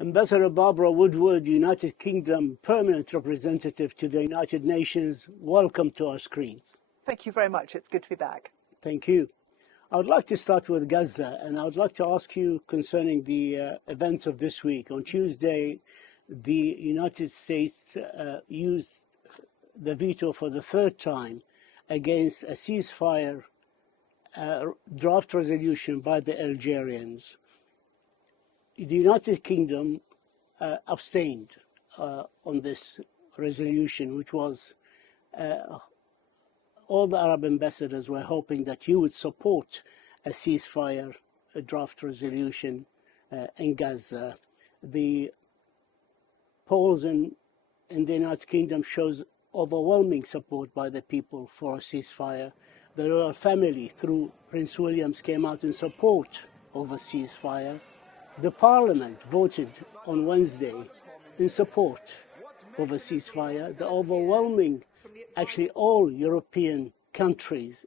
Ambassador Barbara Woodward, United Kingdom Permanent Representative to the United Nations, welcome to our screens. Thank you very much. It's good to be back. Thank you. I would like to start with Gaza, and I would like to ask you concerning the events of this week. On Tuesday, the United States used the veto for the third time against a ceasefire draft resolution by the Algerians. The United Kingdom abstained on this resolution, which was all the Arab ambassadors were hoping that you would support a ceasefire, a draft resolution in Gaza. The polls in the United Kingdom shows overwhelming support by the people for a ceasefire. The royal family, through Prince William, came out in support of a ceasefire. The Parliament voted on Wednesday in support of a ceasefire. The overwhelming, actually all European countries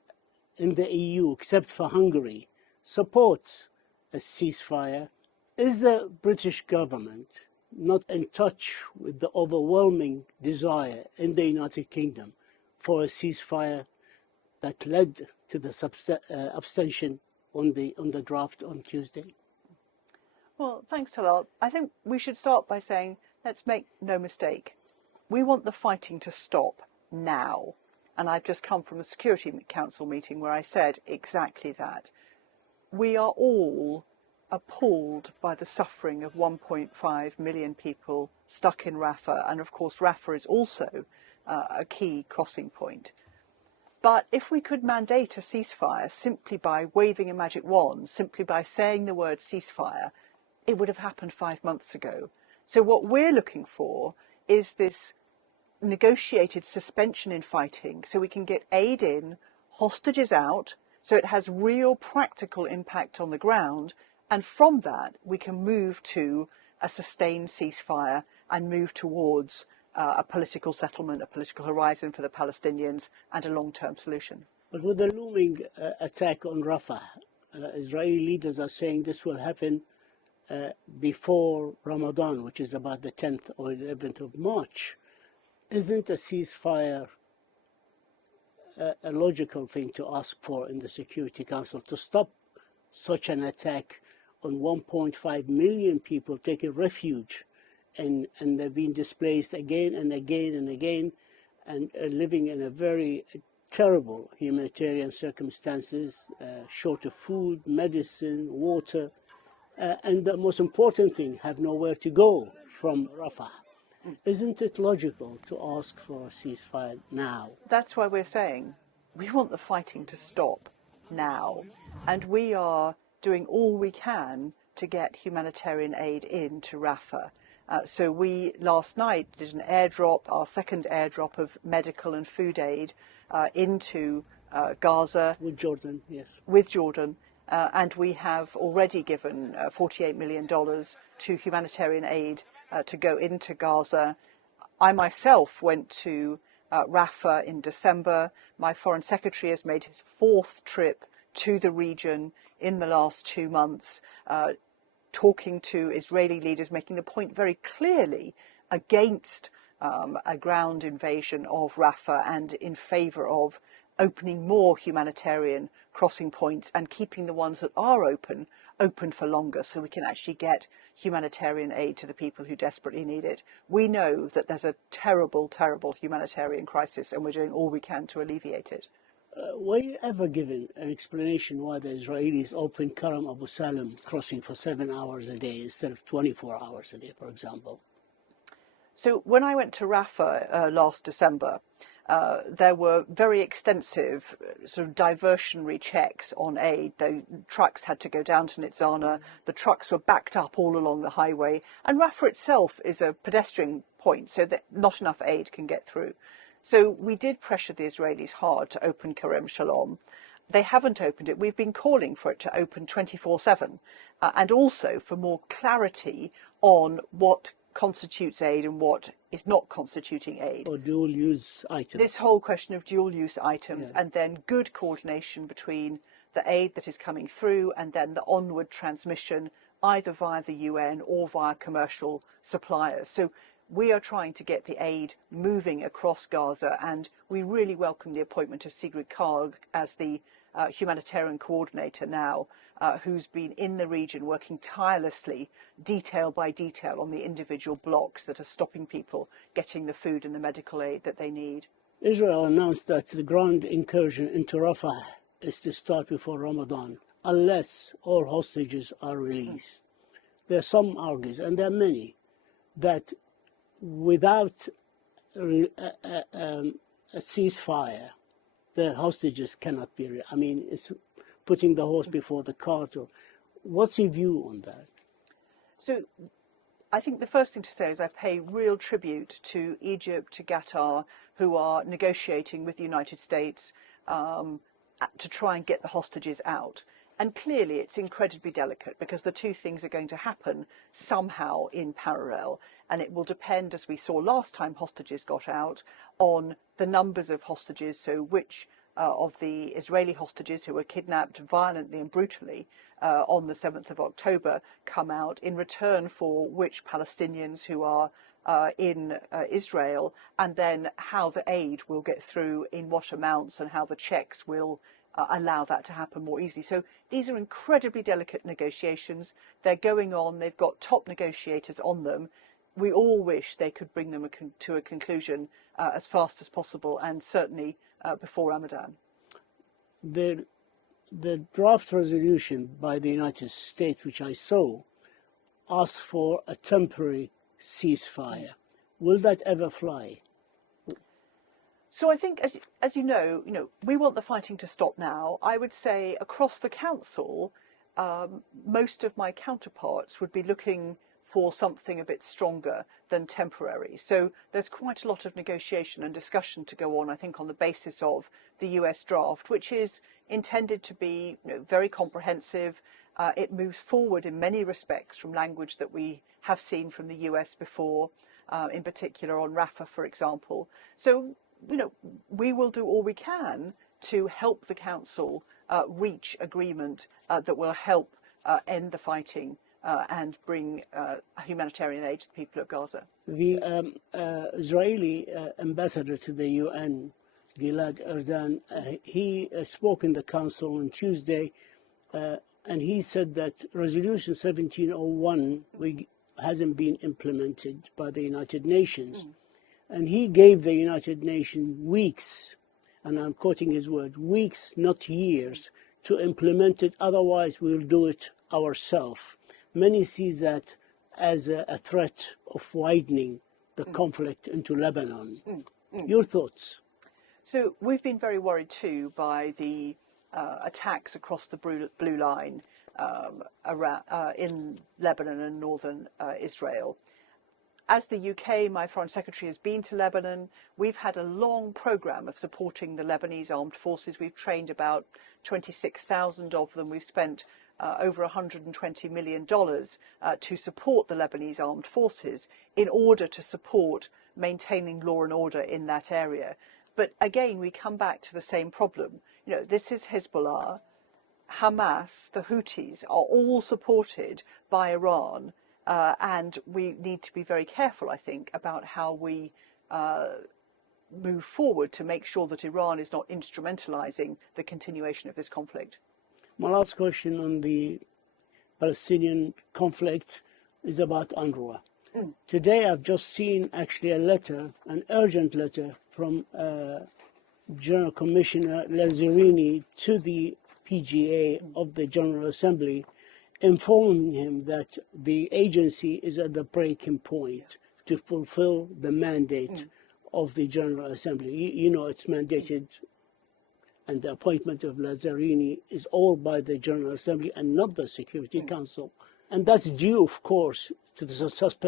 in the EU, except for Hungary, supports a ceasefire. Is the British government not in touch with the overwhelming desire in the United Kingdom for a ceasefire that led to the abstention on the draft on Tuesday? Well, thanks a lot. I think we should start by saying, let's make no mistake. We want the fighting to stop now. And I've just come from a Security Council meeting where I said exactly that. We are all appalled by the suffering of 1.5 million people stuck in Rafah. And of course, Rafah is also a key crossing point. But if we could mandate a ceasefire simply by waving a magic wand, simply by saying the word ceasefire, it would have happened 5 months ago. So what we're looking for is this negotiated suspension in fighting so we can get aid in, hostages out, so it has real practical impact on the ground. And from that, we can move to a sustained ceasefire and move towards a political settlement, a political horizon for the Palestinians, and a long-term solution. But with the looming attack on Rafah, Israeli leaders are saying this will happen before Ramadan, which is about the 10th or 11th of March. Isn't a ceasefire a logical thing to ask for in the Security Council to stop such an attack on 1.5 million people taking refuge and they've been displaced again and again and again and living in a very terrible humanitarian circumstances, short of food, medicine, water, and the most important thing, have nowhere to go from Rafah. Isn't it logical to ask for a ceasefire now? That's why we're saying we want the fighting to stop now. And we are doing all we can to get humanitarian aid into Rafah. So we, last night, did an airdrop, our second airdrop of medical and food aid into Gaza. With Jordan, yes. With Jordan. And we have already given $48 million to humanitarian aid to go into Gaza. I myself went to Rafah in December. My Foreign Secretary has made his 4th trip to the region in the last 2 months, talking to Israeli leaders, making the point very clearly against a ground invasion of Rafah and in favour of opening more humanitarian crossing points and keeping the ones that are open for longer so we can actually get humanitarian aid to the people who desperately need it. We know that there's a terrible, terrible humanitarian crisis and we're doing all we can to alleviate it. Were you ever given an explanation why the Israelis opened Karam Abu Salum crossing for 7 hours a day instead of 24 hours a day, for example? So when I went to Rafah last December, there were very extensive sort of diversionary checks on aid. The trucks had to go down to Nitzana. The trucks were backed up all along the highway. And Rafah itself is a pedestrian point, so that not enough aid can get through. So we did pressure the Israelis hard to open Kerem Shalom. They haven't opened it. We've been calling for it to open 24/7 and also for more clarity on what constitutes aid and what is not constituting aid. Or dual-use items. This whole question of dual-use items, and then good coordination between the aid that is coming through and then the onward transmission either via the UN or via commercial suppliers. So we are trying to get the aid moving across Gaza, and we really welcome the appointment of Sigrid Kaag as the humanitarian coordinator now, who's been in the region working tirelessly, detail by detail, on the individual blocks that are stopping people getting the food and the medical aid that they need. Israel announced that the ground incursion into Rafah is to start before Ramadan, unless all hostages are released. There are some argues, and there are many, that without a ceasefire, the hostages cannot be. I mean, it's putting the horse before the cart. What's your view on that? So I think the first thing to say is I pay real tribute to Egypt, to Qatar, who are negotiating with the United States to try and get the hostages out. And clearly it's incredibly delicate, because the two things are going to happen somehow in parallel. And it will depend, as we saw last time hostages got out, on the numbers of hostages, so which of the Israeli hostages who were kidnapped violently and brutally on the 7th of October come out, in return for which Palestinians who are in Israel, and then how the aid will get through, in what amounts, and how the checks will allow that to happen more easily. So these are incredibly delicate negotiations. They're going on. They've got top negotiators on them. We all wish they could bring them to a conclusion as fast as possible, and certainly before Ramadan. The draft resolution by the United States, which I saw, asked for a temporary ceasefire. Will that ever fly? So I think, as you know, we want the fighting to stop now. I would say across the council, most of my counterparts would be looking for something a bit stronger than temporary. So there's quite a lot of negotiation and discussion to go on, I think, on the basis of the US draft, which is intended to be very comprehensive. It moves forward in many respects from language that we have seen from the US before, in particular on Rafah, for example. So, we will do all we can to help the council reach agreement that will help end the fighting and bring humanitarian aid to the people of Gaza. The Israeli ambassador to the UN, Gilad Erdan, he spoke in the council on Tuesday, and he said that Resolution 1701 hasn't been implemented by the United Nations. And he gave the United Nations weeks, and I'm quoting his word, weeks, not years, to implement it. Otherwise, we'll do it ourselves. Many see that as a threat of widening the conflict into Lebanon. Your thoughts? So we've been very worried too by the attacks across the blue line in Lebanon and northern Israel. As the UK, my Foreign Secretary, has been to Lebanon, we've had a long programme of supporting the Lebanese armed forces. We've trained about 26,000 of them. We've spent over $120 million to support the Lebanese armed forces in order to support maintaining law and order in that area. But again, we come back to the same problem. This is Hezbollah, Hamas, the Houthis are all supported by Iran. And we need to be very careful, I think, about how we move forward to make sure that Iran is not instrumentalizing the continuation of this conflict. My last question on the Palestinian conflict is about UNRWA. Today I've just seen actually a letter, an urgent letter from General Commissioner Lazzarini to the PGA of the General Assembly, informing him that the agency is at the breaking point to fulfill the mandate of the General Assembly. It's mandated, and the appointment of Lazzarini is all by the General Assembly and not the Security Council. And that's due, of course, to the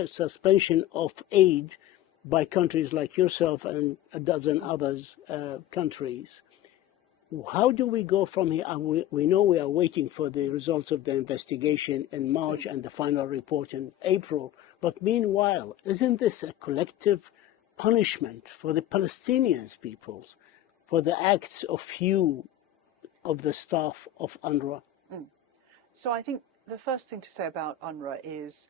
suspension of aid by countries like yourself and a dozen others countries. How do we go from here? We know we are waiting for the results of the investigation in March and the final report in April. But meanwhile, isn't this a collective punishment for the Palestinian peoples for the acts of few of the staff of UNRWA? So I think The first thing to say about UNRWA is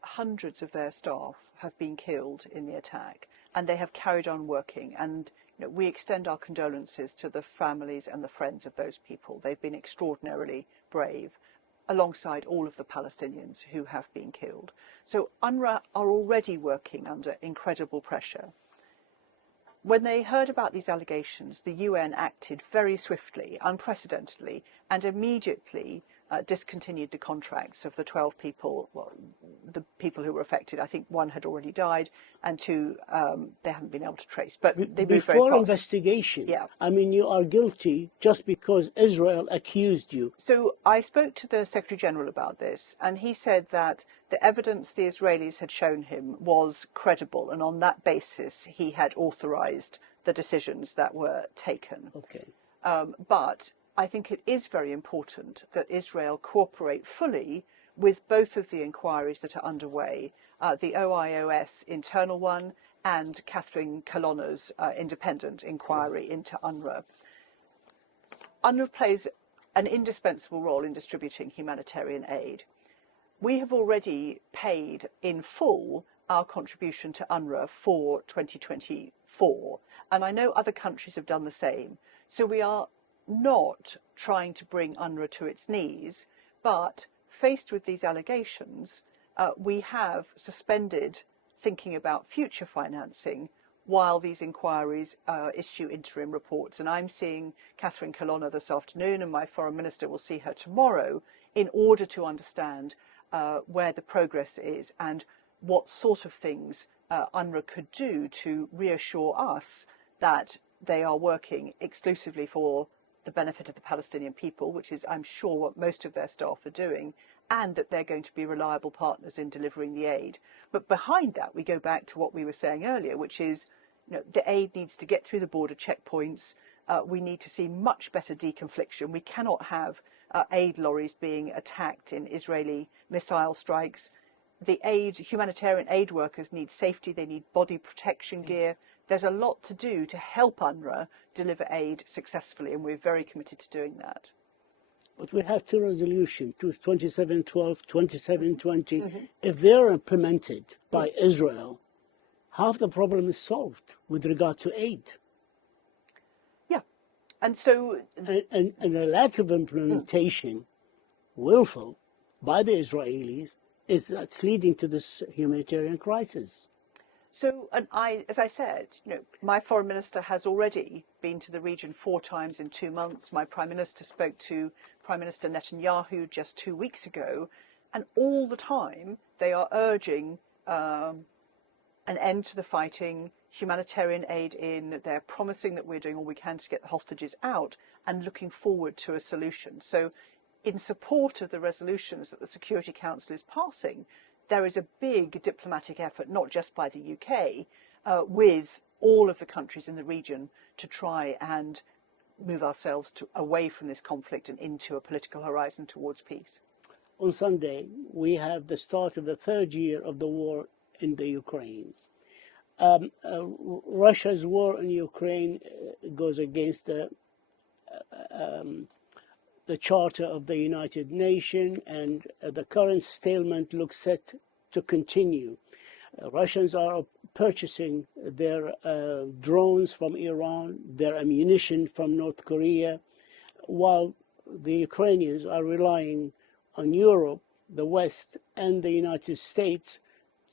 hundreds of their staff have been killed in the attack, and they have carried on working. And we extend our condolences to the families and the friends of those people. They've been extraordinarily brave, alongside all of the Palestinians who have been killed. So UNRWA are already working under incredible pressure. When they heard about these allegations, the UN acted very swiftly, unprecedentedly, and immediately discontinued the contracts of the 12 people, well, the people who were affected. I think one had already died, and two they haven't been able to trace. But they moved very before fast. investigation. Yeah. I mean, you are guilty just because Israel accused you. So I spoke to the Secretary General about this, and he said that the evidence the Israelis had shown him was credible, and on that basis he had authorised the decisions that were taken. Okay. But I think it is very important that Israel cooperate fully with both of the inquiries that are underway, the OIOS internal one and Catherine Colonna's independent inquiry into UNRWA. UNRWA plays an indispensable role in distributing humanitarian aid. We have already paid in full our contribution to UNRWA for 2024, and I know other countries have done the same. So we are not trying to bring UNRWA to its knees, but faced with these allegations, we have suspended thinking about future financing while these inquiries issue interim reports. And I'm seeing Catherine Colonna this afternoon, and my foreign minister will see her tomorrow, in order to understand where the progress is and what sort of things UNRWA could do to reassure us that they are working exclusively for the benefit of the Palestinian people, which is, I'm sure, what most of their staff are doing, and that they're going to be reliable partners in delivering the aid. But behind that, we go back to what we were saying earlier, which is, the aid needs to get through the border checkpoints. We need to see much better deconfliction. We cannot have aid lorries being attacked in Israeli missile strikes. The humanitarian aid workers need safety. They need body protection gear. There's a lot to do to help UNRWA deliver aid successfully, and we're very committed to doing that. But we have two resolutions, 2712, 2720. If they're implemented by Israel, half the problem is solved with regard to aid. Yeah. And so... And the lack of implementation, willful, by the Israelis, that's leading to this humanitarian crisis. So, and as I said, my foreign minister has already been to the region 4 times in 2 months. My prime minister spoke to Prime Minister Netanyahu just 2 weeks ago, and all the time they are urging an end to the fighting, humanitarian aid in. They're promising that we're doing all we can to get the hostages out and looking forward to a solution. So, in support of the resolutions that the Security Council is passing, there is a big diplomatic effort, not just by the UK, with all of the countries in the region to try and move ourselves away from this conflict and into a political horizon towards peace. On Sunday, we have the start of the 3rd year of the war in the Ukraine. Russia's war in Ukraine goes against the Charter of the United Nations, and the current stalemate looks set to continue. Russians are purchasing their drones from Iran, their ammunition from North Korea, while the Ukrainians are relying on Europe, the West, and the United States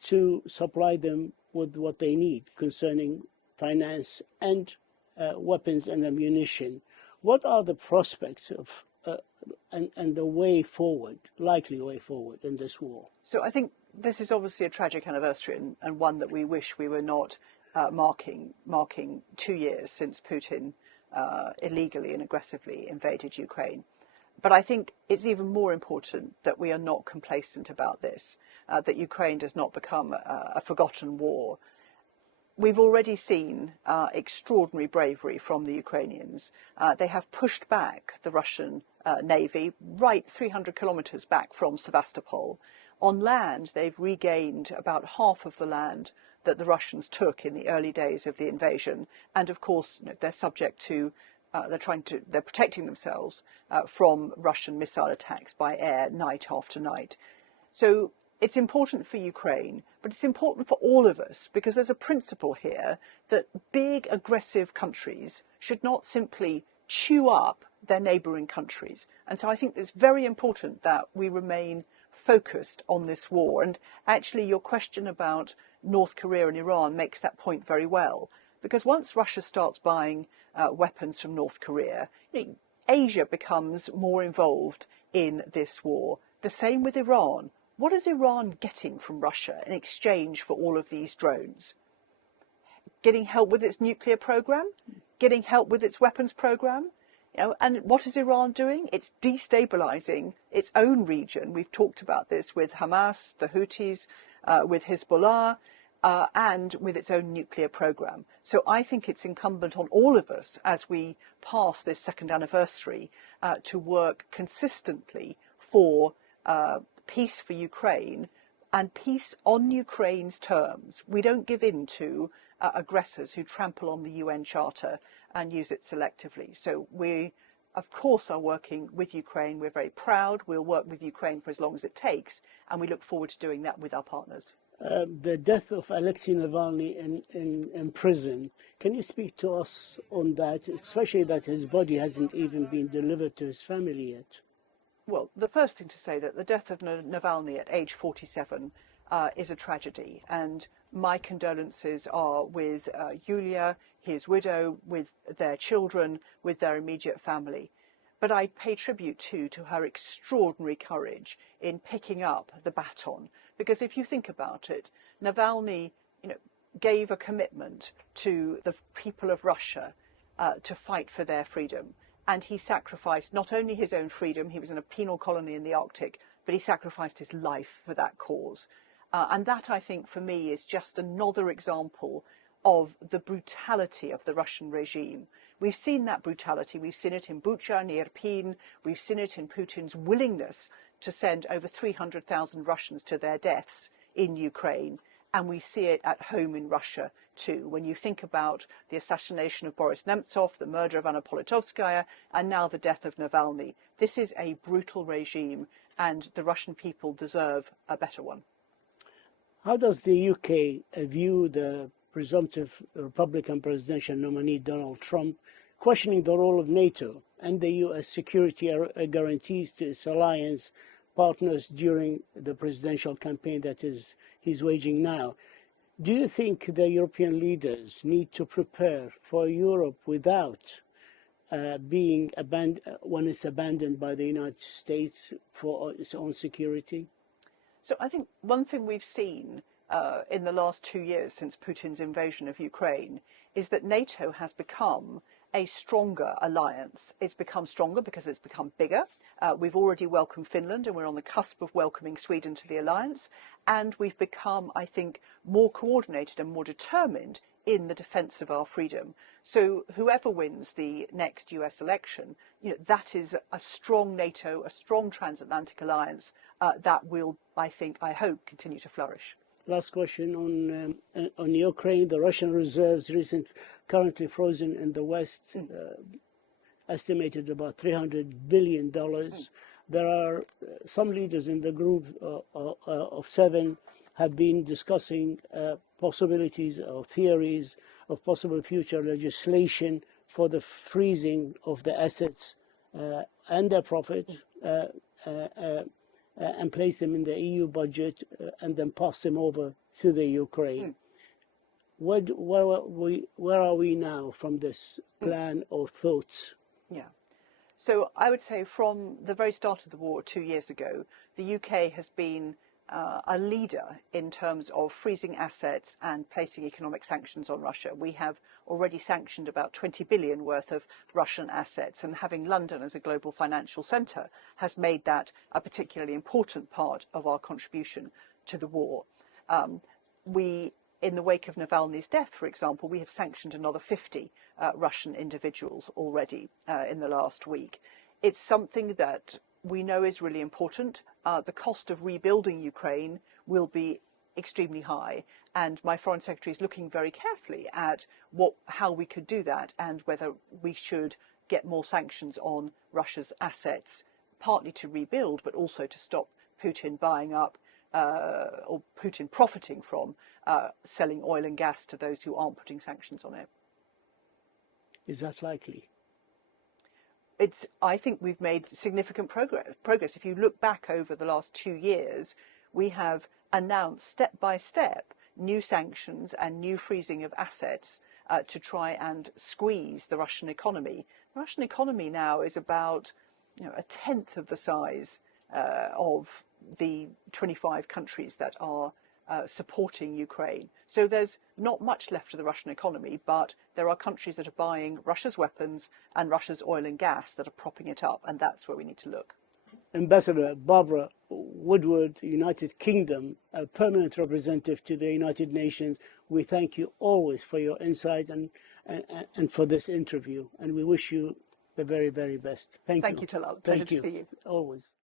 to supply them with what they need concerning finance and weapons and ammunition. What are the prospects of and the way forward, likely way forward in this war? So I think this is obviously a tragic anniversary, and one that we wish we were not marking 2 years since Putin illegally and aggressively invaded Ukraine. But I think it's even more important that we are not complacent about this, that Ukraine does not become a forgotten war. We've already seen extraordinary bravery from the Ukrainians. They have pushed back the Russian Navy right 300 kilometers back from Sevastopol. On land, they've regained about half of the land that the Russians took in the early days of the invasion. And of course, they're subject to they're protecting themselves from Russian missile attacks by air night after night. So it's important for Ukraine, but it's important for all of us, because there's a principle here that big aggressive countries should not simply chew up their neighbouring countries. And so I think it's very important that we remain focused on this war. And actually your question about North Korea and Iran makes that point very well, because once Russia starts buying weapons from North Korea, Asia becomes more involved in this war. The same with Iran. What is Iran getting from Russia in exchange for all of these drones? Getting help with its nuclear program? Getting help with its weapons program? And what is Iran doing? It's destabilizing its own region. We've talked about this with Hamas, the Houthis, with Hezbollah, and with its own nuclear program. So I think it's incumbent on all of us, as we pass this second anniversary, to work consistently for peace for Ukraine, and peace on Ukraine's terms. We don't give in to aggressors who trample on the UN Charter and use it selectively. So we, of course, are working with Ukraine. We're very proud. We'll work with Ukraine for as long as it takes, and we look forward to doing that with our partners. The death of Alexei Navalny in prison, can you speak to us on that, especially that his body hasn't even been delivered to his family yet? Well, the first thing to say that the death of Navalny at age 47 is a tragedy, and my condolences are with Yulia, his widow, with their children, with their immediate family. But I pay tribute to her extraordinary courage in picking up the baton, because if you think about it, Navalny, gave a commitment to the people of Russia to fight for their freedom. And he sacrificed not only his own freedom, he was in a penal colony in the Arctic, but he sacrificed his life for that cause. And that, I think, for me, is just another example of the brutality of the Russian regime. We've seen that brutality. We've seen it in Bucha and Irpin. We've seen it in Putin's willingness to send over 300,000 Russians to their deaths in Ukraine. And we see it at home in Russia too. When you think about the assassination of Boris Nemtsov, the murder of Anna Politkovskaya, and now the death of Navalny, this is a brutal regime, and the Russian people deserve a better one. How does the UK view the presumptive Republican presidential nominee Donald Trump questioning the role of NATO and the US security guarantees to its alliance partners during the presidential campaign that he's waging now? Do you think the European leaders need to prepare for Europe without being abandoned when it's abandoned by the United States for its own security? So I think one thing we've seen in the last 2 years since Putin's invasion of Ukraine is that NATO has become a stronger alliance. It's become stronger because it's become bigger. We've already welcomed Finland, and we're on the cusp of welcoming Sweden to the alliance. And we've become, I think, more coordinated and more determined in the defence of our freedom. So whoever wins the next US election, that is a strong NATO, a strong transatlantic alliance that will, I hope, continue to flourish. Last question on Ukraine. The Russian reserves currently frozen in the West, estimated about $300 billion. There are some leaders in the group of 7 have been discussing possibilities or theories of possible future legislation for the freezing of the assets and their profit and place them in the EU budget and then pass them over to the Ukraine. Where are we now from this plan or thoughts? Yeah. So I would say from the very start of the war 2 years ago, the UK has been a leader in terms of freezing assets and placing economic sanctions on Russia. We have already sanctioned about 20 billion worth of Russian assets, and having London as a global financial centre has made that a particularly important part of our contribution to the war. In the wake of Navalny's death, for example, we have sanctioned another 50 Russian individuals already in the last week. It's something that we know is really important. The cost of rebuilding Ukraine will be extremely high, and my Foreign Secretary is looking very carefully at how we could do that and whether we should get more sanctions on Russia's assets, partly to rebuild, but also to stop Putin buying up or Putin profiting from selling oil and gas to those who aren't putting sanctions on it. Is that likely? I think we've made significant progress. If you look back over the last 2 years, we have announced step by step new sanctions and new freezing of assets to try and squeeze the Russian economy. The Russian economy now is about a tenth of the size of the 25 countries that are supporting Ukraine. So there's not much left of the Russian economy, but there are countries that are buying Russia's weapons and Russia's oil and gas that are propping it up, and that's where we need to look. Ambassador Barbara Woodward, United Kingdom, a permanent representative to the United Nations, we thank you always for your insight and for this interview, and we wish you the very, very best. Thank you. Thank you, Talal. Pleasure to see you. Always.